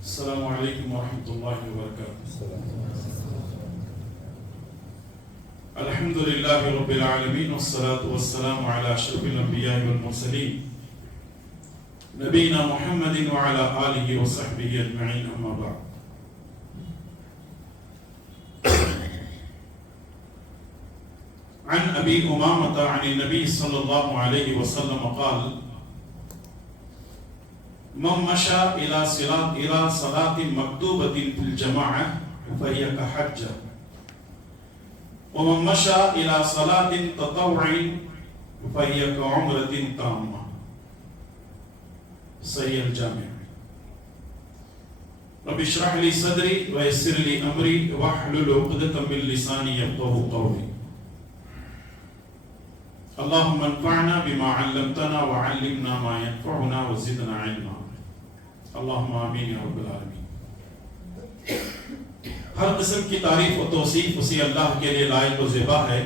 السلام علیکم ورحمۃ اللہ وبرکاتہ۔ الحمد للہ رب العالمین والصلاة والسلام علی اشرف الانبیاء والمرسلین نبینا محمد وعلی آلہ وصحبہ اجمعین، اما بعد۔ عن ابی امامۃ عن النبی صلی اللہ علیہ وسلم قال: من مشى إلى صلاة مكتوبة في الجماعة فهي كحجة، ومن مشى إلى صلاة تطوع فهي كعمرة تامة۔ صحیح الجامع۔ رب اشرح لي صدري ويسر لي أمري واحلل عقدة من لساني يفقهوا قولي۔ اللهم انفعنا بما علمتنا وعلمنا ما ينفعنا وزدنا علما، اللہم آمین یا رب العالمین۔ ہر قسم کی تعریف و توصیف اسی اللہ کے لیے لائق و زیبا ہے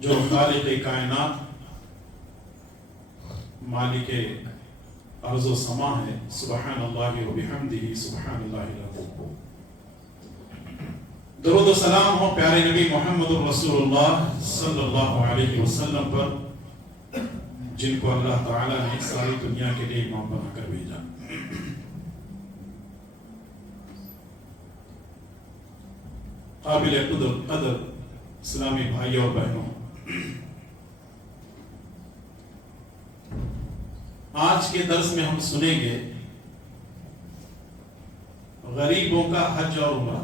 جو خالق کائنات، مالک ارض و سما ہے۔ سبحان اللہ و بحمدہ سبحان اللہ العظیم۔ درود و سلام ہو پیارے نبی محمد رسول اللہ صلی اللہ علیہ وسلم پر، جن کو اللہ تعالیٰ نے ساری دنیا کے لیے امام بنا کر بھیجا۔ قابل قدر اسلامی بھائیوں اور بہنوں، آج کے درس میں ہم سنیں گے غریبوں کا حج اور عمرہ۔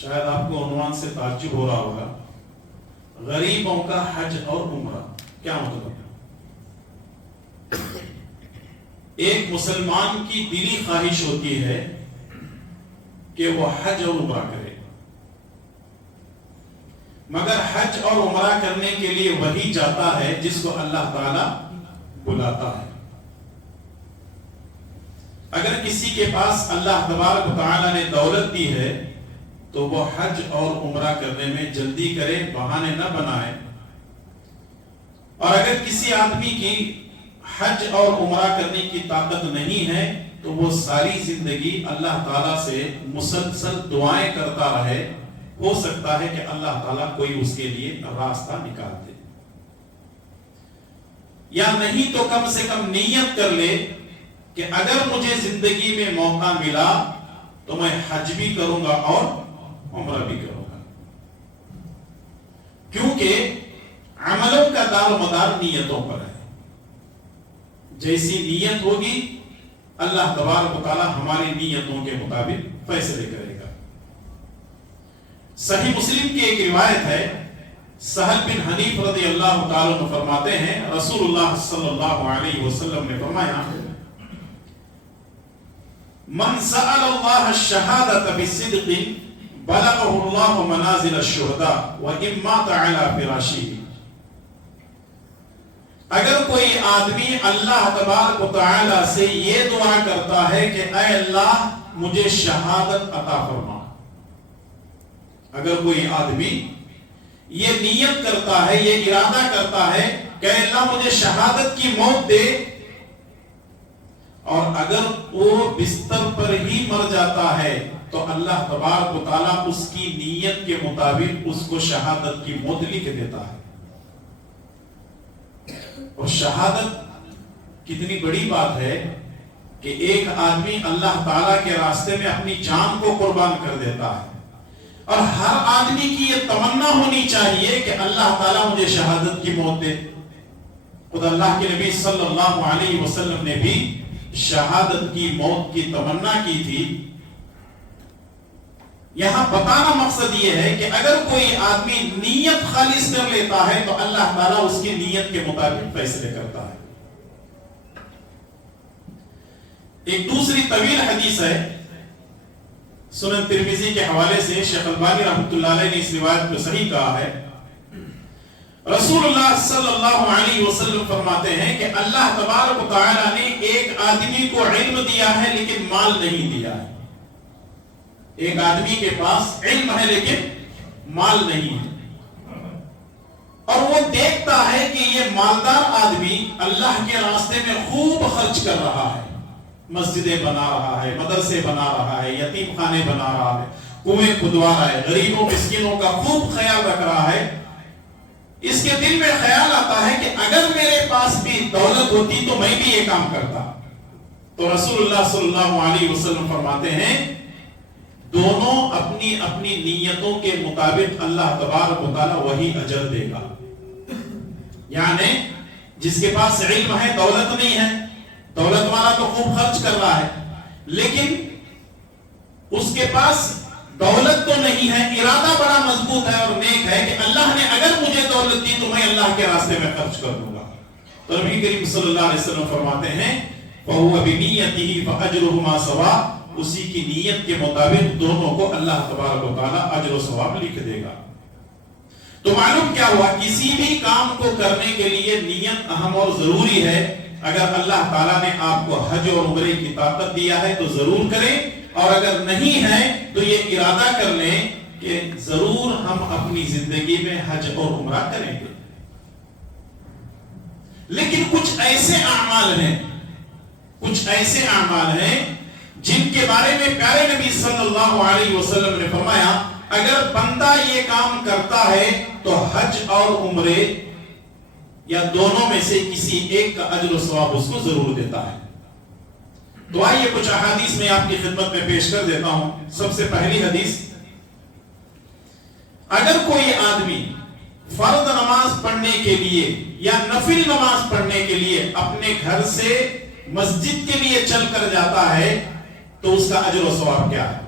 شاید آپ کو عنوان سے تعجب ہو رہا ہوگا، غریبوں کا حج اور عمرہ کیا مطلب ہے؟ ایک مسلمان کی دلی خواہش ہوتی ہے کہ وہ حج اور عمرہ کرے، مگر حج اور عمرہ کرنے کے لیے وہی جاتا ہے جس کو اللہ تعالی بلاتا ہے۔ اگر کسی کے پاس اللہ تبارک و تعالی نے دولت دی ہے تو وہ حج اور عمرہ کرنے میں جلدی کرے، بہانے نہ بنائے۔ اور اگر کسی آدمی کی حج اور عمرہ کرنے کی طاقت نہیں ہے تو وہ ساری زندگی اللہ تعالیٰ سے مسلسل دعائیں کرتا رہے، ہو سکتا ہے کہ اللہ تعالیٰ کوئی اس کے لیے راستہ نکال دے، یا نہیں تو کم سے کم نیت کر لے کہ اگر مجھے زندگی میں موقع ملا تو میں حج بھی کروں گا اور عمرہ بھی کروں گا، کیونکہ عملوں کا دار و مدار نیتوں پر ہے۔ جیسی نیت ہوگی اللہ تبارک و تعالی ہماری نیتوں کے مطابق فیصلے کرے گا۔ صحیح مسلم کی ایک روایت ہے، سہل بن حنیف رضی اللہ تعالیٰ عنہ فرماتے ہیں، رسول اللہ صلی اللہ علیہ وسلم نے فرمایا: من سأل اللہ الشہادة بالصدق بلغه اللہ منازل الشہداء وإن مات علی فراشہ۔ اگر کوئی آدمی اللہ تبارک و تعالی سے یہ دعا کرتا ہے کہ اے اللہ مجھے شہادت عطا فرما، اگر کوئی آدمی یہ نیت کرتا ہے، یہ ارادہ کرتا ہے کہ اے اللہ مجھے شہادت کی موت دے، اور اگر وہ بستر پر ہی مر جاتا ہے تو اللہ تبارک و تعالیٰ اس کی نیت کے مطابق اس کو شہادت کی موت لکھ دیتا ہے۔ اور شہادت کتنی بڑی بات ہے کہ ایک آدمی اللہ تعالیٰ کے راستے میں اپنی جان کو قربان کر دیتا ہے، اور ہر آدمی کی یہ تمنا ہونی چاہیے کہ اللہ تعالیٰ مجھے شہادت کی موت دے۔ خود اللہ کے نبی صلی اللہ علیہ وسلم نے بھی شہادت کی موت کی تمنا کی تھی۔ یہاں بتانا مقصد یہ ہے کہ اگر کوئی آدمی نیت خالص کر لیتا ہے تو اللہ تعالیٰ اس کی نیت کے مطابق فیصلے کرتا ہے۔ ایک دوسری طویل حدیث ہے، سنن ترمذی کے حوالے سے شیخ البانی رحمۃ اللہ علیہ نے اس روایت کو صحیح کہا ہے۔ رسول اللہ صلی اللہ علیہ وسلم فرماتے ہیں کہ اللہ تبارک و تعالیٰ نے ایک آدمی کو علم دیا ہے لیکن مال نہیں دیا ہے۔ ایک آدمی کے پاس علم ہے لیکن مال نہیں ہے، اور وہ دیکھتا ہے ہے کہ یہ مالدار آدمی اللہ کے راستے میں خوب خرچ کر رہا ہے، مسجدیں بنا رہا ہے، مدرسے بنا رہا ہے، یتیم خانے بنا رہا ہے، کنویں کھدوا رہا ہے، غریبوں مسکینوں کا خوب خیال رکھ رہا ہے، اس کے دل میں خیال آتا ہے کہ اگر میرے پاس بھی دولت ہوتی تو میں بھی یہ کام کرتا۔ تو رسول اللہ صلی اللہ علیہ وسلم فرماتے ہیں دونوں اپنی اپنی نیتوں کے مطابق اللہ تبارک و تعالی وہی اجر دے گا۔ یعنی جس کے پاس علم ہے، دولت نہیں ہے، دولت والا تو خوب خرچ کر رہا ہے، لیکن اس کے پاس دولت تو نہیں ہے، ارادہ بڑا مضبوط ہے اور نیک ہے کہ اللہ نے اگر مجھے دولت دی تو میں اللہ کے راستے میں خرچ کر دوں گا۔ تو نبی کریم صلی اللہ علیہ وسلم فرماتے ہیں فَهُوَ بِنِيَّتِهِ فَأَجْرُهُمَا سَوَاءٌ، اسی کی نیت کے مطابق دونوں کو اللہ تبارک و تعالی اجر و ثواب لکھ دے گا۔ تو معلوم کیا ہوا، کسی بھی کام کو کرنے کے لیے نیت اہم اور ضروری ہے۔ اگر اللہ تعالیٰ نے آپ کو حج اور عمرے کی طاقت دیا ہے تو ضرور کریں، اور اگر نہیں ہے تو یہ ارادہ کر لیں کہ ضرور ہم اپنی زندگی میں حج اور عمرہ کریں گے۔ لیکن کچھ ایسے اعمال ہیں جن کے بارے میں پیارے نبی صلی اللہ علیہ وسلم نے فرمایا اگر بندہ یہ کام کرتا ہے تو حج اور عمرے یا دونوں میں سے کسی ایک کا اجر و ثواب اس کو ضرور دیتا ہے۔ تو آئیے کچھ احادیث میں آپ کی خدمت میں پیش کر دیتا ہوں۔ سب سے پہلی حدیث، اگر کوئی آدمی فرض نماز پڑھنے کے لیے یا نفل نماز پڑھنے کے لیے اپنے گھر سے مسجد کے لیے چل کر جاتا ہے تو اس کا اجر و ثواب کیا ہے؟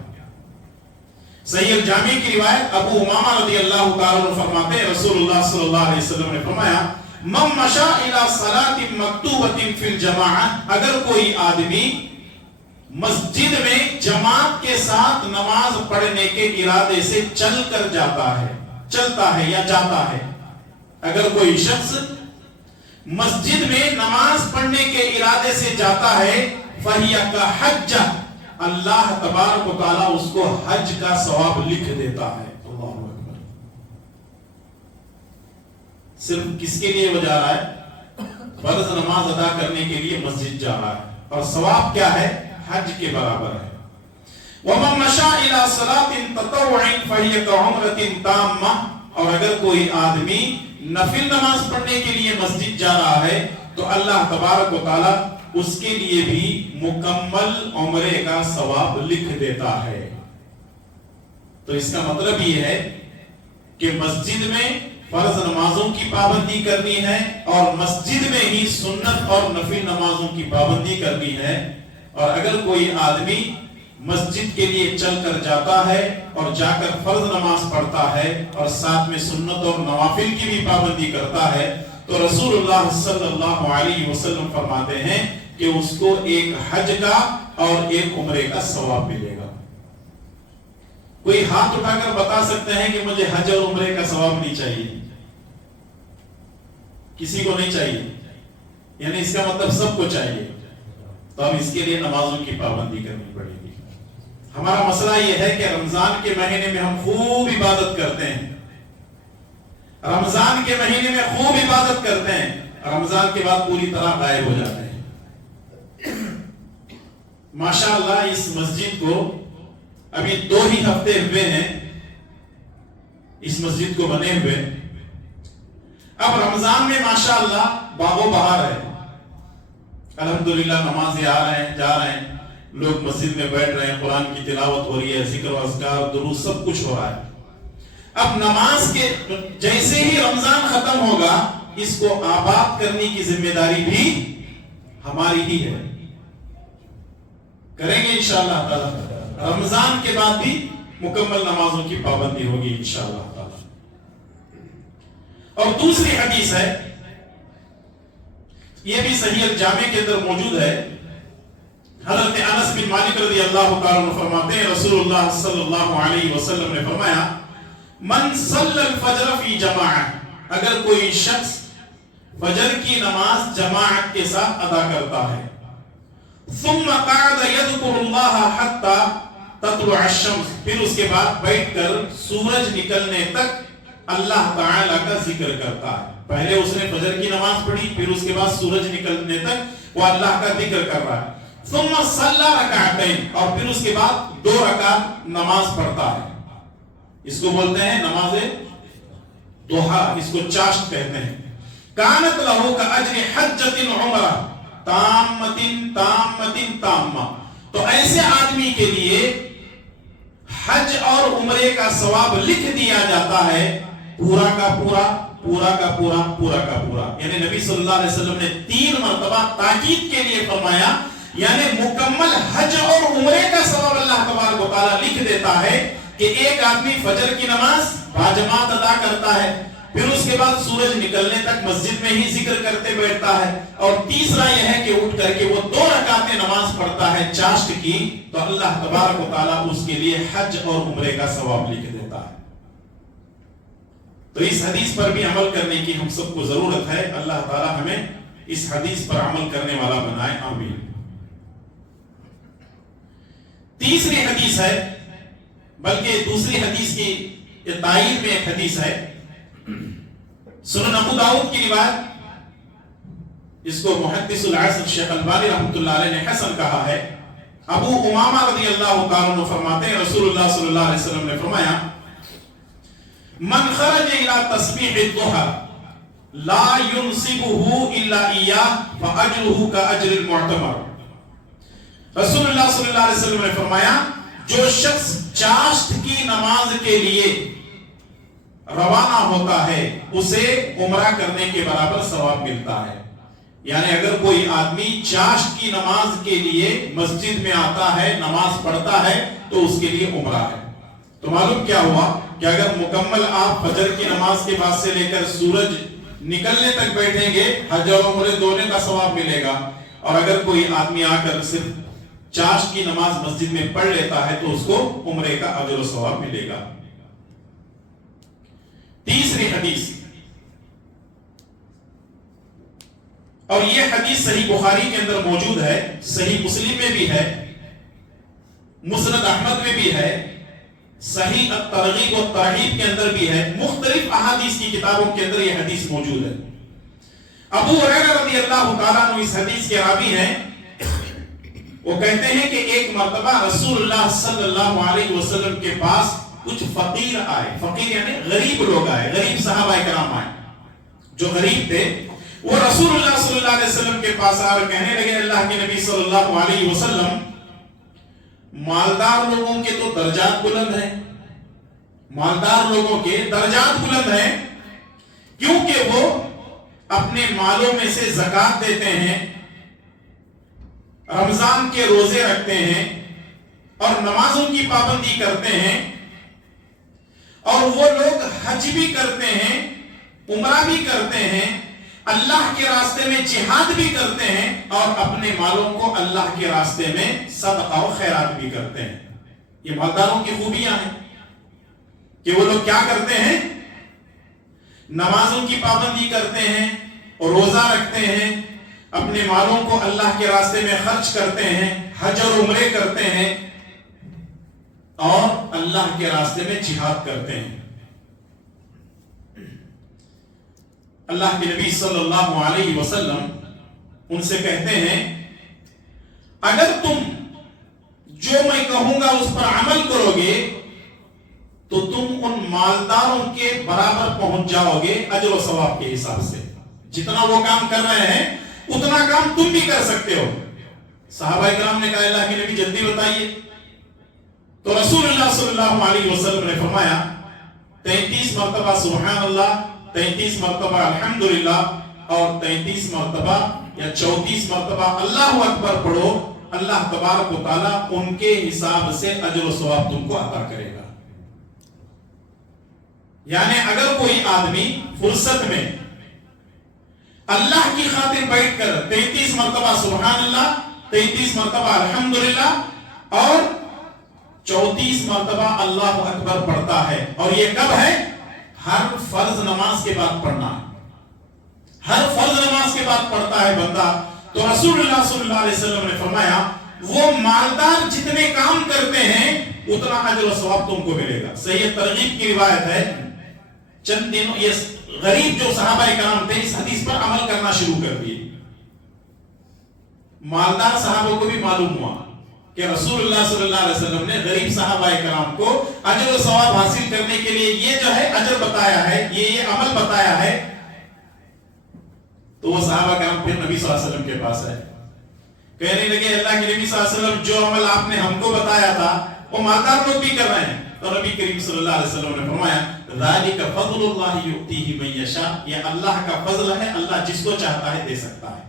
صحیح الجامع کی روایت ابو امامہ رضی اللہ تعالی عنہ فرماتے ہیں رسول اللہ صلی اللہ علیہ وسلم نے فرمایا من مشى الى صلاة مکتوبۃ فی الجماعہ، اگر کوئی آدمی مسجد میں جماعت کے ساتھ نماز پڑھنے کے ارادے سے چل کر جاتا ہے، چلتا ہے یا جاتا ہے، اگر کوئی شخص مسجد میں نماز پڑھنے کے ارادے سے جاتا ہے فَهِيَ كَحَجَّةٍ، اللہ تبارک و تعالیٰ اس کو حج کا ثواب لکھ دیتا ہے۔ اللہ اکبر۔ صرف کس کے لیے وہ جا رہا ہے؟ فرض نماز ادا کرنے کے لیے مسجد جا رہا ہے، اور ثواب کیا ہے؟ حج کے برابر ہے۔ وَمَن مَشَى إِلَى صَلَاةٍ تَطَوُّعٍ فَهِيَ كَعُمْرَةٍ تَامَّةٍ، اور اگر کوئی آدمی نفل نماز پڑھنے کے لیے مسجد جا رہا ہے تو اللہ تبارک و تعالی اس کے لیے بھی مکمل عمرے کا ثواب لکھ دیتا ہے۔ تو اس کا مطلب یہ ہے کہ مسجد میں فرض نمازوں کی پابندی کرنی ہے اور مسجد میں ہی سنت اور نفل نمازوں کی پابندی کرنی ہے، اور اگر کوئی آدمی مسجد کے لیے چل کر جاتا ہے اور جا کر فرض نماز پڑھتا ہے اور ساتھ میں سنت اور نوافل کی بھی پابندی کرتا ہے تو رسول اللہ صلی اللہ علیہ وسلم فرماتے ہیں کہ اس کو ایک حج کا اور ایک عمرے کا ثواب ملے گا۔ کوئی ہاتھ اٹھا کر بتا سکتے ہیں کہ مجھے حج اور عمرے کا ثواب نہیں چاہیے؟ کسی کو نہیں چاہیے، یعنی اس کا مطلب سب کو چاہیے۔ تو اب اس کے لیے نمازوں کی پابندی کرنی پڑے گی۔ ہمارا مسئلہ یہ ہے کہ رمضان کے مہینے میں ہم خوب عبادت کرتے ہیں، رمضان کے مہینے میں خوب عبادت کرتے ہیں، رمضان کے بعد پوری طرح غائب ہو جاتے ہیں۔ ماشاءاللہ اس مسجد کو ابھی 2 ہی ہفتے ہوئے ہیں اس مسجد کو بنے ہوئے، اب رمضان میں ماشاءاللہ باغ و بہار ہے، الحمدللہ نمازیں آ رہے ہیں، جا رہے ہیں، لوگ مسجد میں بیٹھ رہے ہیں، قرآن کی تلاوت ہو رہی ہے، ذکر و اذکار درود سب کچھ ہو رہا ہے۔ اب نماز کے جیسے ہی رمضان ختم ہوگا اس کو آباد کرنے کی ذمہ داری بھی ہماری ہی ہے، کریں گے انشاءاللہ تعالی۔ رمضان کے بعد بھی مکمل نمازوں کی پابندی ہوگی انشاءاللہ تعالی۔ اور دوسری حدیث ہے، یہ بھی صحیح الجامع کے اندر موجود ہے، حضرت انس بن مالک رضی اللہ تعالیٰ عنہ فرماتے ہیں رسول اللہ صلی اللہ علیہ وسلم نے فرمایا من صلی الفجر فی جماعہ، اگر کوئی شخص فجر کی نماز جماعت کے ساتھ ادا کرتا ہے، ثم قعد یذکر اللہ حتی تطلع الشمس، پھر اس کے بعد بیٹھ کر سورج نکلنے تک اللہ تعالی کا ذکر کرتا ہے. پہلے اس نے فجر کی نماز پڑھی, پھر اس کے بعد سورج نکلنے تک وہ اللہ کا ذکر کر رہا ہے. ثم صلی رکعتین, اور پھر اس کے بعد 2 رکعت نماز پڑھتا ہے. اس کو بولتے ہیں نماز دوحا, اس کو چاشت کہتے ہیں. کانت لہو کا اجر حجۃ عمرہ تامۃ تامۃ تامہ, تو ایسے آدمی کے لیے حج اور عمرے کا ثواب لکھ دیا جاتا ہے, پورا کا پورا, پورا کا پورا, پورا کا پورا. یعنی نبی صلی اللہ علیہ وسلم نے 3 مرتبہ تاکید کے لیے فرمایا, یعنی مکمل حج اور عمرے کا ثواب اللہ تبارک و تعالی لکھ دیتا ہے کہ ایک آدمی فجر کی نماز باجماعت ادا کرتا ہے, پھر اس کے بعد سورج نکلنے تک مسجد میں ہی ذکر کرتے بیٹھتا ہے, اور تیسرا یہ ہے کہ اٹھ کر کے وہ 2 رکعتیں نماز پڑھتا ہے چاشت کی, تو اللہ تبارک و تعالیٰ اس کے لیے حج اور عمرے کا ثواب لکھ دیتا ہے. تو اس حدیث پر بھی عمل کرنے کی ہم سب کو ضرورت ہے. اللہ تعالیٰ ہمیں اس حدیث پر عمل کرنے والا بنائے, آمین. تیسری حدیث ہے, بلکہ دوسری حدیث کی تائید میں ایک حدیث ہے, سنن ابو داؤد کی روایت. اس کو محدث العصر شیخ البانی رحمۃ اللہ علیہ نے حسن کہا ہے. ابو امامہ رضی اللہ تعالیٰ عنہ فرماتے ہیں رسول اللہ صلی اللہ علیہ وسلم نے فرمایا, من خرج الى تسبیح الضحى لا ينصبه الا اياه فاجره كاجر المعتمر. رسول اللہ صلی اللہ علیہ وسلم نے فرمایا, جو شخص چاشت کی نماز کے لیے روانہ ہوتا ہے اسے عمرہ کرنے کے برابر ثواب ملتا ہے. یعنی اگر کوئی آدمی چاشت کی نماز کے لیے مسجد میں آتا ہے, نماز پڑھتا ہے, تو اس کے لیے عمرہ ہے. تو معلوم کیا ہوا کہ اگر مکمل آپ فجر کی نماز کے بعد سے لے کر سورج نکلنے تک بیٹھیں گے, حج اور عمرے دونوں کا ثواب ملے گا. اور اگر کوئی آدمی آ کر صرف چاشت کی نماز مسجد میں پڑھ لیتا ہے تو اس کو عمرے کا اجر و ثواب ملے گا. تیسری حدیث, اور یہ حدیث صحیح بخاری کے اندر موجود ہے, صحیح مسلم میں بھی ہے, مسند احمد میں بھی ہے, صحیح الترغیب و ترہیب کے اندر بھی ہے, مختلف احادیث کی کتابوں کے اندر یہ حدیث موجود ہے. ابو ہریرہ رضی اللہ تعالیٰ عنہ اس حدیث کے راوی ہیں. وہ کہتے ہیں کہ ایک مرتبہ رسول اللہ صلی اللہ علیہ وسلم کے پاس کچھ فقیر آئے. فقیر یعنی غریب لوگ آئے, غریب صحابہ کرام آئے جو غریب تھے. وہ رسول اللہ صلی اللہ علیہ وسلم کے پاس آ کر کہنے لگے, اللہ کے نبی صلی اللہ علیہ وسلم, مالدار لوگوں کے تو درجات بلند ہیں, مالدار لوگوں کے درجات بلند ہیں, کیونکہ وہ اپنے مالوں میں سے زکات دیتے ہیں, رمضان کے روزے رکھتے ہیں, اور نمازوں کی پابندی کرتے ہیں, اور وہ لوگ حج بھی کرتے ہیں, عمرہ بھی کرتے ہیں, اللہ کے راستے میں جہاد بھی کرتے ہیں, اور اپنے مالوں کو اللہ کے راستے میں صدقہ و خیرات بھی کرتے ہیں. یہ مالداروں کی خوبیاں ہیں کہ وہ لوگ کیا کرتے ہیں, نمازوں کی پابندی کرتے ہیں, روزہ رکھتے ہیں, اپنے مالوں کو اللہ کے راستے میں خرچ کرتے ہیں, حج اور عمرے کرتے ہیں, اور اللہ کے راستے میں جہاد کرتے ہیں. اللہ کے نبی صلی اللہ علیہ وسلم ان سے کہتے ہیں, اگر تم جو میں کہوں گا اس پر عمل کرو گے تو تم ان مالداروں کے برابر پہنچ جاؤ گے اجر و ثواب کے حساب سے. جتنا وہ کام کر رہے ہیں اتنا کام تم بھی کر سکتے ہو. صحابہ کرام نے کہا, اللہ کے نبی جلدی بتائیے. تو رسول اللہ صلی اللہ علیہ وسلم نے فرمایا, 33 مرتبہ سبحان اللہ, 33 مرتبہ الحمدللہ, اور 33 مرتبہ یا 34 مرتبہ اللہ اکبر پڑھو. اللہ تبارک و تعالیٰ ان کے حساب سے اجر و ثواب تم کو عطا کرے گا. یعنی اگر کوئی آدمی فرصت میں اللہ کی خاطر بیٹھ کر 33 مرتبہ سبحان اللہ, 33 مرتبہ الحمدللہ, اور 34 مرتبہ اللہ اکبر پڑھتا ہے, اور یہ کب ہے, ہر فرض نماز کے بعد پڑھنا ہے, ہر فرض نماز کے بعد پڑھتا ہے بندہ, تو رسول اللہ صلی اللہ علیہ وسلم نے فرمایا وہ مالدار جتنے کام کرتے ہیں اتنا اجر و ثواب تم کو ملے گا. صحیح ترغیب کی روایت ہے, چند دنوں یہ غریب جو صحابہ کرام تھے اس حدیث پر عمل کرنا شروع کر دیے. مالدار صحابوں کو بھی معلوم ہوا کہ رسول اللہ صلی اللہ علیہ وسلم نے غریب صحابہ کرام کو اجر و ثواب حاصل کرنے کے لیے یہ جو ہے اجر بتایا ہے, یہ عمل بتایا ہے. تو وہ صحابہ کرام پھر نبی صلی اللہ علیہ وسلم کے پاس آئے, کہنے لگے اللہ کے نبی صلی اللہ علیہ وسلم جو عمل آپ نے ہم کو بتایا تھا وہ مالدار لوگ بھی کر رہے ہیں. تو نبی کریم صلی اللہ علیہ وسلم نے فرمایا ذالک فضل اللہ یؤتیہ من یشاء, یہ اللہ کا فضل ہے, اللہ جس کو چاہتا ہے دے سکتا ہے.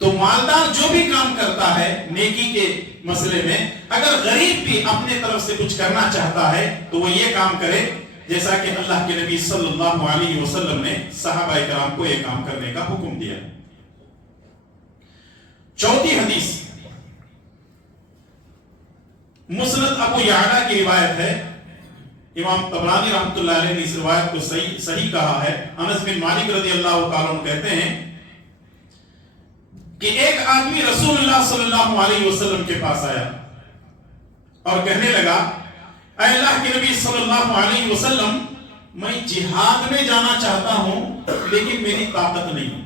تو مالدار جو بھی کام کرتا ہے نیکی کے مسئلے میں, اگر غریب بھی اپنے طرف سے کچھ کرنا چاہتا ہے تو وہ یہ کام کرے جیسا کہ اللہ کے نبی صلی اللہ علیہ وسلم نے صحابہ کرام کو یہ کام کرنے کا حکم دیا. چوتھی حدیث مسند ابو یعلا کی روایت ہے. امام طبرانی رحمۃ اللہ علیہ نے اس روایت کو صحیح کہا ہے. انس بن مالک رضی اللہ تعالیٰ عنہ کہتے ہیں کہ ایک آدمی رسول اللہ صلی اللہ علیہ وسلم کے پاس آیا اور کہنے لگا اے اللہ کے نبی صلی اللہ علیہ وسلم, میں جہاد میں جانا چاہتا ہوں لیکن میری طاقت نہیں.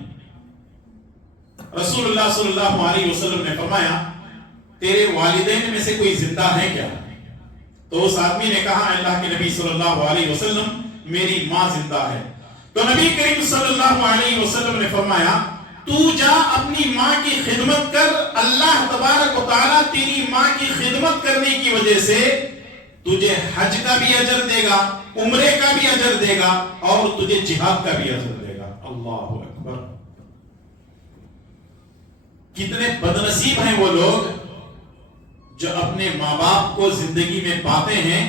رسول اللہ صلی اللہ علیہ وسلم نے فرمایا تیرے والدین میں سے کوئی زندہ ہے کیا؟ تو اس آدمی نے کہا اللہ کے نبی صلی اللہ علیہ وسلم میری ماں زندہ ہے. تو نبی کریم صلی اللہ علیہ وسلم نے فرمایا تو جا اپنی ماں کی خدمت کر, اللہ تبارک و تعالیٰ تیری ماں کی خدمت کرنے کی وجہ سے تجھے حج کا بھی اجر دے گا, عمرے کا بھی اجر دے گا اور تجھے جہاد کا بھی اجر دے گا. اللہ اکبر. کتنے بدنصیب ہیں وہ لوگ جو اپنے ماں باپ کو زندگی میں پاتے ہیں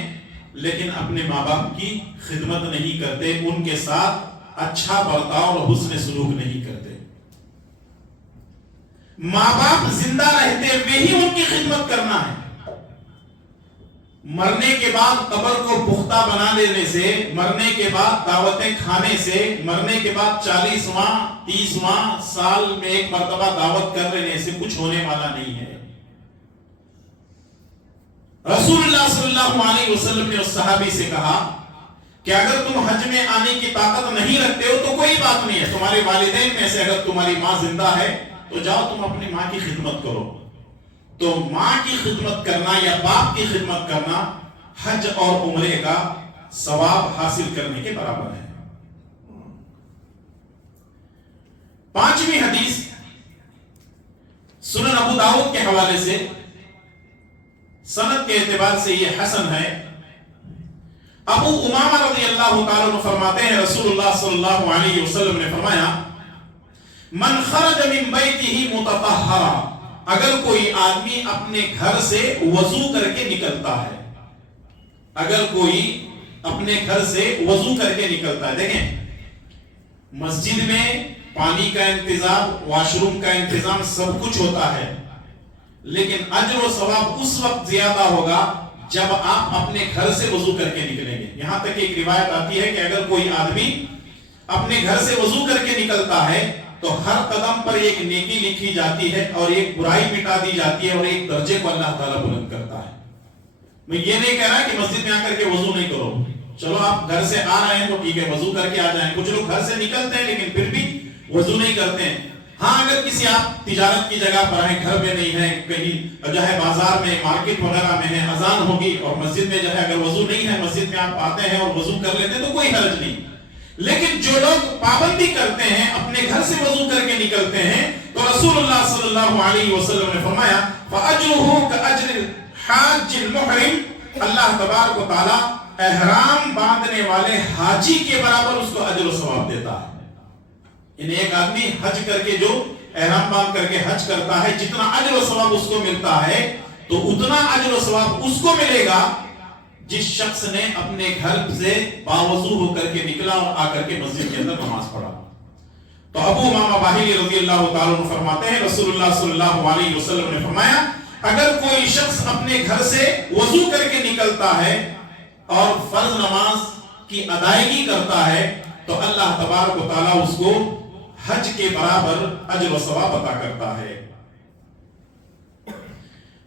لیکن اپنے ماں باپ کی خدمت نہیں کرتے, ان کے ساتھ اچھا برتاؤ اور حسن سلوک نہیں کرتے. ماں باپ زندہ رہتے ہوئے ہی ان کی خدمت کرنا ہے. مرنے کے بعد قبر کو پختہ بنا دینے سے, مرنے کے بعد دعوتیں کھانے سے, مرنے کے بعد 40واں 30واں سال میں ایک مرتبہ دعوت کر لینے سے کچھ ہونے والا نہیں ہے. رسول اللہ صلی اللہ علیہ وسلم نے اس صحابی سے کہا کہ اگر تم حج میں آنے کی طاقت نہیں رکھتے ہو تو کوئی بات نہیں ہے, تمہارے والدین میں سے اگر تمہاری ماں زندہ ہے تو جاؤ تم اپنی ماں کی خدمت کرو. تو ماں کی خدمت کرنا یا باپ کی خدمت کرنا حج اور عمرے کا ثواب حاصل کرنے کے برابر ہے. پانچویں حدیث سنن ابو داؤد کے حوالے سے, سند کے اعتبار سے یہ حسن ہے. ابو امامہ رضی اللہ تعالیٰ عنہ فرماتے ہیں رسول اللہ صلی اللہ علیہ وسلم نے فرمایا من خرج من بیتہ متطہرا, اگر کوئی آدمی اپنے گھر سے وضو کر کے نکلتا ہے, اگر کوئی اپنے گھر سے وضو کر کے نکلتا ہے. دیکھیں مسجد میں پانی کا انتظام, واش روم کا انتظام سب کچھ ہوتا ہے, لیکن اجر و ثواب اس وقت زیادہ ہوگا جب آپ اپنے گھر سے وضو کر کے نکلیں گے. یہاں تک ایک روایت آتی ہے کہ اگر کوئی آدمی اپنے گھر سے وضو کر کے نکلتا ہے تو ہر قدم پر ایک نیکی لکھی جاتی ہے اور ایک برائی مٹا دی جاتی ہے اور ایک درجے کو اللہ تعالیٰ بلند کرتا ہے. میں یہ نہیں کہہ رہا کہ مسجد میں آ کر کے وضو نہیں کرو, چلو آپ گھر سے آ رہے ہیں تو ٹھیک ہے وضو کر کے آ جائیں. کچھ لوگ گھر سے نکلتے ہیں لیکن پھر بھی وضو نہیں کرتے ہیں. ہاں اگر کسی آپ تجارت کی جگہ پر ہیں, گھر میں نہیں ہے, کہیں جو ہے بازار میں مارکیٹ وغیرہ میں ہے, اذان ہوگی اور مسجد میں جو ہے اگر وضو نہیں ہے, مسجد میں آپ آتے ہیں اور وضو کر لیتے ہیں تو کوئی حرج نہیں. لیکن جو لوگ پابندی کرتے ہیں, اپنے گھر سے وضو کر کے نکلتے ہیں, تو رسول اللہ صلی اللہ علیہ وسلم نے فرمایا فَأَجْرُهُ كَأَجْرِ الْحَاجِّ الْمُحْرِمِ, اللہ تبارک و تعالی احرام باندھنے والے حاجی کے برابر اس کو اجر و ثواب دیتا ہے. یعنی ایک آدمی حج کر کے جو احرام باندھ کر کے حج کرتا ہے, جتنا اجر و ثواب اس کو ملتا ہے تو اتنا اجر و ثواب اس کو ملے گا جس شخص نے اپنے گھر سے باوضو ہو کر کے نکلا اور آ کر کے مسجد کے اندر نماز پڑھا. تو ابو امامہ باہلی رضی اللہ تعالیٰ عنہ فرماتے ہیں رسول اللہ صلی اللہ علیہ وسلم نے فرمایا اگر کوئی شخص اپنے گھر سے وضو کر کے نکلتا ہے اور فرض نماز کی ادائیگی کرتا ہے تو اللہ تبارک و تعالیٰ اس کو حج کے برابر اجر و ثواب عطا کرتا ہے.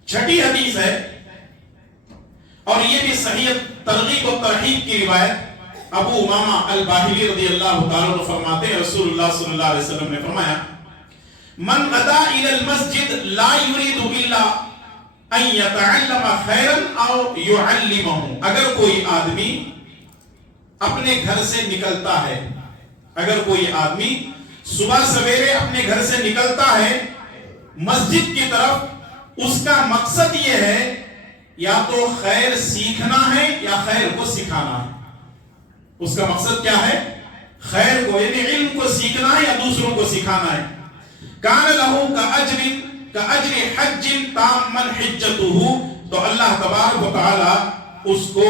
چھٹی حدیث ہے اور یہ بھی صحیح ترغیب و ترہیب کی روایت. ابو امامہ الباہلی رضی اللہ تعالیٰ عنہ فرماتے ہیں رسول اللہ صلی اللہ علیہ وسلم نے فرمایا من غدا الى المسجد لا يريد الا ان يتعلم خيرا او يعلمه، اگر کوئی آدمی اپنے گھر سے نکلتا ہے، اگر کوئی آدمی صبح سویرے اپنے گھر سے نکلتا ہے مسجد کی طرف، اس کا مقصد یہ ہے یا تو خیر سیکھنا ہے یا خیر کو سکھانا ہے. اس کا مقصد کیا ہے؟ خیر کو، یعنی علم کو سیکھنا ہے یا دوسروں کو سکھانا ہے. کان لہو کاجر حج تاما حجتہ، تو اللہ تبارک و تعالی اس کو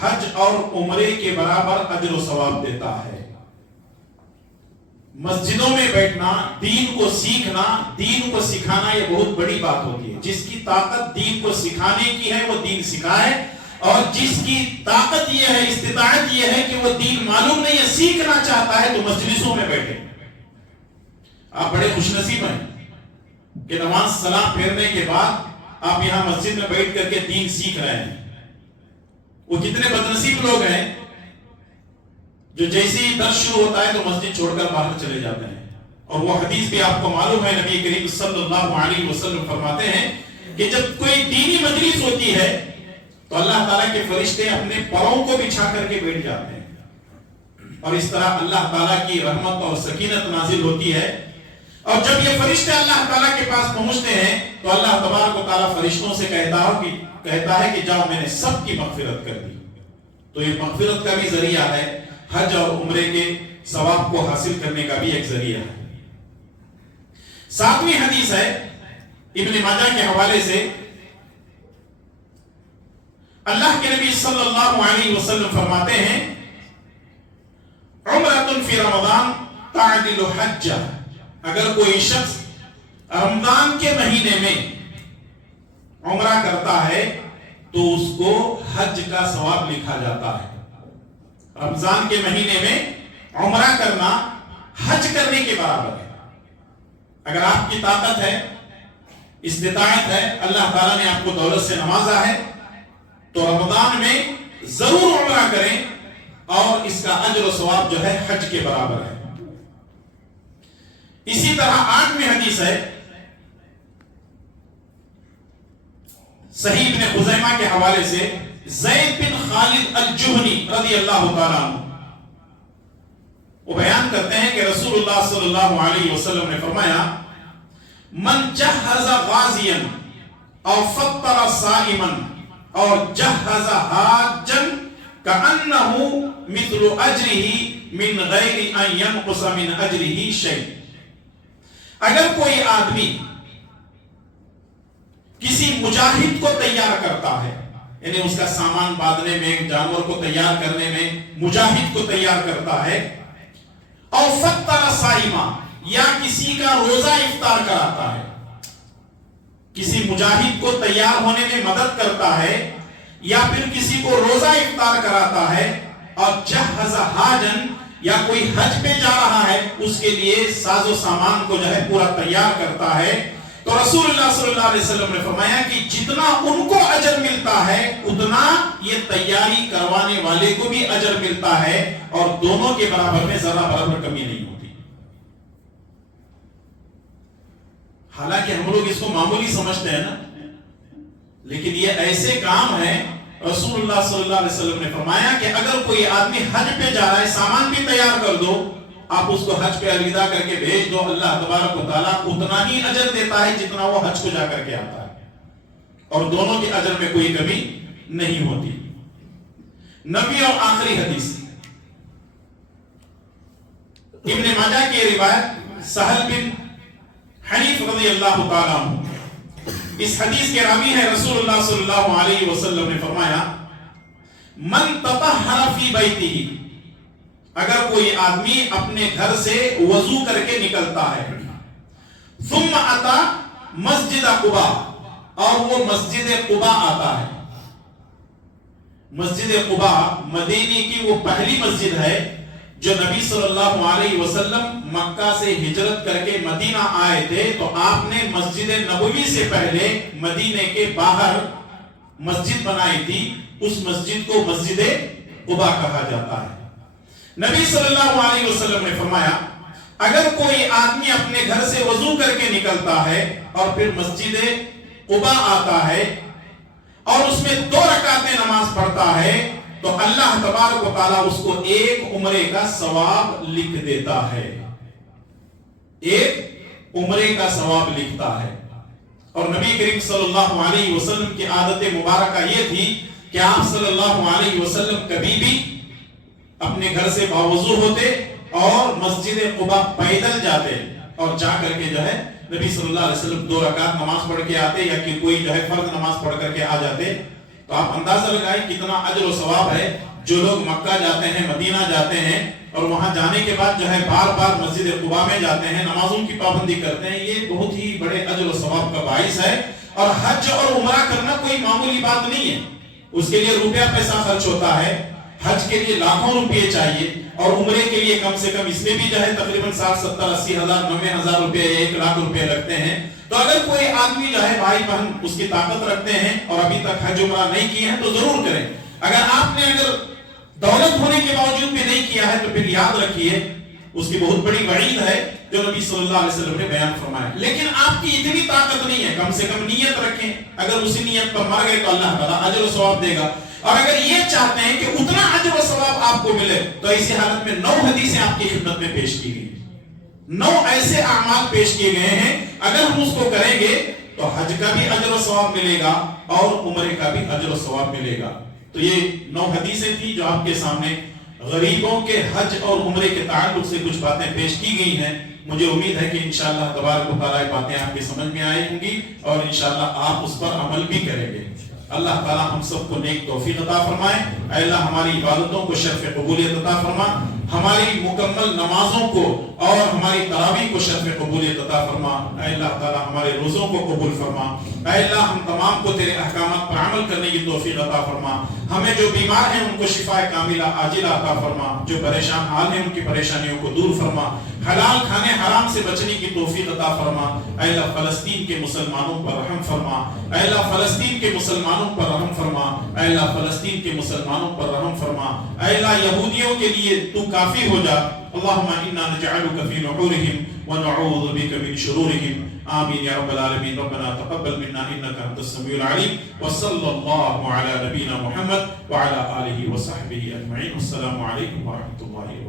حج اور عمرے کے برابر اجر و ثواب دیتا ہے. مسجدوں میں بیٹھنا، دین کو سیکھنا، دین کو سکھانا، یہ بہت بڑی بات ہوتی ہے. جس کی طاقت دین کو سکھانے کی ہے وہ دین سکھائے، اور جس کی طاقت یہ ہے، استطاعت یہ ہے کہ وہ دین معلوم نہیں ہے، سیکھنا چاہتا ہے، تو مجلسوں میں بیٹھے. آپ بڑے خوش نصیب ہیں کہ نماز سلام پھیرنے کے بعد آپ یہاں مسجد میں بیٹھ کر کے دین سیکھ رہے ہیں. وہ کتنے بدنصیب لوگ ہیں جو جیسے ہی درس شروع ہوتا ہے تو مسجد چھوڑ کر باہر چلے جاتے ہیں. اور وہ حدیث بھی آپ کو معلوم ہے، نبی کریم صلی اللہ علیہ وسلم فرماتے ہیں کہ جب کوئی دینی مجلس ہوتی ہے تو اللہ تعالیٰ کے فرشتے اپنے پاؤں کو بچھا کر کے بیٹھ جاتے ہیں، اور اس طرح اللہ تعالیٰ کی رحمت اور سکینت نازل ہوتی ہے. اور جب یہ فرشتے اللہ تعالیٰ کے پاس پہنچتے ہیں تو اللہ تبارک و تعالیٰ فرشتوں سے کہتا ہے کہ جاؤ میں نے سب کی مغفرت کر دی. تو یہ مغفرت کا بھی ذریعہ ہے، حج اور عمرے کے ثواب کو حاصل کرنے کا بھی ایک ذریعہ ہے. 7ویں حدیث ہے ابن ماجہ کے حوالے سے. اللہ کے نبی صلی اللہ علیہ وسلم فرماتے ہیں عمرۃ فی رمضان تعدل حجہ، اگر کوئی شخص رمضان کے مہینے میں عمرہ کرتا ہے تو اس کو حج کا ثواب لکھا جاتا ہے. رمضان کے مہینے میں عمرہ کرنا حج کرنے کے برابر ہے. اگر آپ کی طاقت ہے، استطاعت ہے، اللہ تعالیٰ نے آپ کو دولت سے نوازا ہے، تو رمضان میں ضرور عمرہ کریں، اور اس کا اجر و ثواب جو ہے حج کے برابر ہے. اسی طرح 8ویں حدیث ہے صحیح ابن خزیمہ کے حوالے سے، زید بن خالد الجہنی رضی اللہ تعالیٰ عنہ وہ بیان کرتے ہیں کہ رسول اللہ صلی اللہ علیہ وسلم نے فرمایا من جہز غازیا او فطر صائما اور جہز حاجا کأنہ مثل اجرہ من غیر ان ینقص من اجرہ شیء. اگر کوئی آدمی کسی مجاہد کو تیار کرتا ہے، یعنی اس کا سامان باندھنے میں، جانور کو تیار کرنے میں مجاہد کو تیار کرتا ہے، او فطر صائما یا کسی کا روزہ افطار کراتا ہے، کسی مجاہد کو تیار ہونے میں مدد کرتا ہے یا پھر کسی کو روزہ افطار کراتا ہے، اور جہز حاجن یا کوئی حج پہ جا رہا ہے اس کے لیے ساز و سامان کو جو ہے پورا تیار کرتا ہے، تو رسول اللہ صلی اللہ علیہ وسلم نے فرمایا کہ جتنا ان کو اجر ملتا ہے اتنا یہ تیاری کروانے والے کو بھی اجر ملتا ہے، اور دونوں کے برابر میں ذرا برابر کمی نہیں ہوتی. حالانکہ ہم لوگ اس کو معمولی سمجھتے ہیں نا، لیکن یہ ایسے کام ہیں. رسول اللہ صلی اللہ علیہ وسلم نے فرمایا کہ اگر کوئی آدمی حج پہ جا رہا ہے، سامان بھی تیار کر دو، آپ اس کو حج پہ الوداع کر کے بھیج دو، اللہ تبارک و تعالیٰ اتنا ہی اجر دیتا ہے جتنا وہ حج کو جا کر کے آتا ہے، اور دونوں کے اجر میں کوئی کمی نہیں ہوتی. 9ویں اور آخری حدیث ابن ماجہ کی روایت سہل بن حنیف رضی اللہ تعالیٰ عنہ. اس حدیث کے راوی ہے رسول اللہ صلی اللہ علیہ وسلم نے فرمایا من تطہر فی بیتہ، اگر کوئی آدمی اپنے گھر سے وضو کر کے نکلتا ہے، ثم اتا مسجد قباء، اور وہ مسجد قباء آتا ہے. مسجد قباء مدینے کی وہ پہلی مسجد ہے جو نبی صلی اللہ علیہ وسلم مکہ سے ہجرت کر کے مدینہ آئے تھے، تو آپ نے مسجد نبوی سے پہلے مدینے کے باہر مسجد بنائی تھی. اس مسجد کو مسجد قباء کہا جاتا ہے. نبی صلی اللہ علیہ وسلم نے فرمایا اگر کوئی آدمی اپنے گھر سے وضو کر کے نکلتا ہے اور پھر مسجد قباء آتا ہے اور اس میں 2 رکعتیں نماز پڑھتا ہے تو اللہ تبارک و تعالیٰ اس کو 1 عمرے کا ثواب لکھ دیتا ہے، 1 عمرے کا ثواب لکھتا ہے۔ اور نبی کریم صلی اللہ علیہ وسلم کی عادت مبارکہ یہ تھی کہ آپ صلی اللہ علیہ وسلم کبھی بھی اپنے گھر سے باوضو ہوتے اور مسجد قباء پیدل جاتے اور جا کر کے جو ہے نبی صلی اللہ علیہ وسلم 2 رکعت نماز پڑھ کے آتے یا کہ کوئی جو ہے فرض نماز پڑھ کر کے آ جاتے۔ تو آپ اندازہ لگائیں کتنا اجر و ثواب ہے۔ جو لوگ مکہ جاتے ہیں، مدینہ جاتے ہیں اور وہاں جانے کے بعد جو ہے بار بار مسجد قباء میں جاتے ہیں، نمازوں کی پابندی کرتے ہیں، یہ بہت ہی بڑے اجر و ثواب کا باعث ہے۔ اور حج اور عمرہ کرنا کوئی معمولی بات نہیں ہے، اس کے لیے روپیہ پیسہ خرچ ہوتا ہے، حج کے لیے لاکھوں روپے چاہیے اور عمرے کے لیے کم سے کم اس میں بھی جو ہے تقریباً 60 70 80 ہزار 90 ہزار روپے 1 لاکھ روپے لگتے ہیں۔ تو اگر کوئی آدمی جو ہے بھائی بہن اس کی طاقت رکھتے ہیں اور ابھی تک حج عمرہ نہیں کیے ہیں تو ضرور کریں۔ اگر آپ نے دولت ہونے کے باوجود بھی نہیں کیا ہے تو پھر یاد رکھیے اس کی بہت بڑی وعید ہے جو نبی صلی اللہ علیہ وسلم نے بیان فرمایا۔ لیکن آپ کی اتنی طاقت نہیں ہے، کم سے کم نیت رکھیں، اگر اسی نیت پر مر گئے تو اللہ تعالیٰ اجر و ثواب دے گا۔ اور اگر یہ چاہتے ہیں کہ اتنا اجر و ثواب آپ کو ملے تو ایسی حالت میں 9 حدیثیں آپ کی خدمت میں پیش کی گئی، 9 ایسے اعمال پیش کیے گئے ہیں، اگر ہم اس کو کریں گے تو حج کا بھی اجر و ثواب ملے گا اور عمرے کا بھی اجر و ثواب ملے گا۔ تو یہ 9 حدیثیں تھی جو آپ کے سامنے غریبوں کے حج اور عمرے کے تعلق سے کچھ باتیں پیش کی گئی ہیں۔ مجھے امید ہے کہ انشاءاللہ تبارک و تعالیٰ باتیں آپ کے سمجھ میں آئیں گی اور انشاءاللہ آپ اس پر عمل بھی کریں گے۔ اللہ تعالیٰ ہم سب کو نیک توفیق عطا فرمائے۔ اے اللہ ہماری عبادتوں کو شرف قبولیت عطا فرما، ہماری مکمل نمازوں کو اور ہماری تراویح کو شرف قبولیت عطا فرما۔ اے اللہ تعالیٰ ہمارے روزوں کو قبول فرما۔ اے اللہ ہم تمام کو تیرے احکامات پر عمل کرنے کی توفیق عطا فرما۔ ہمیں جو بیمار ہیں ان کو شفا کاملہ عاجلہ عطا فرما، جو پریشان حال ہیں ان کی پریشانیوں کو دور فرما، حلال کھانے حرام سے بچنے کی توفیق عطا فرما۔ اے اللہ فلسطین کے مسلمانوں پر رحم فرما، اے اللہ فلسطین کے مسلمانوں پر رحم فرما، اے اللہ فلسطین کے مسلمانوں پر رحم فرما، اے اللہ یہودیوں کے لیے تو کافی ہو جا۔ اللهم انا نجعلك في نحورهم ونعوذ بك من شرورهم آمين يا رب العالمين۔ ربنا تقبل منا انك انت السميع العليم، وصلى الله على نبينا محمد وعلى اله وصحبه اجمعين۔ والسلام عليكم ورحمة الله وبركاته۔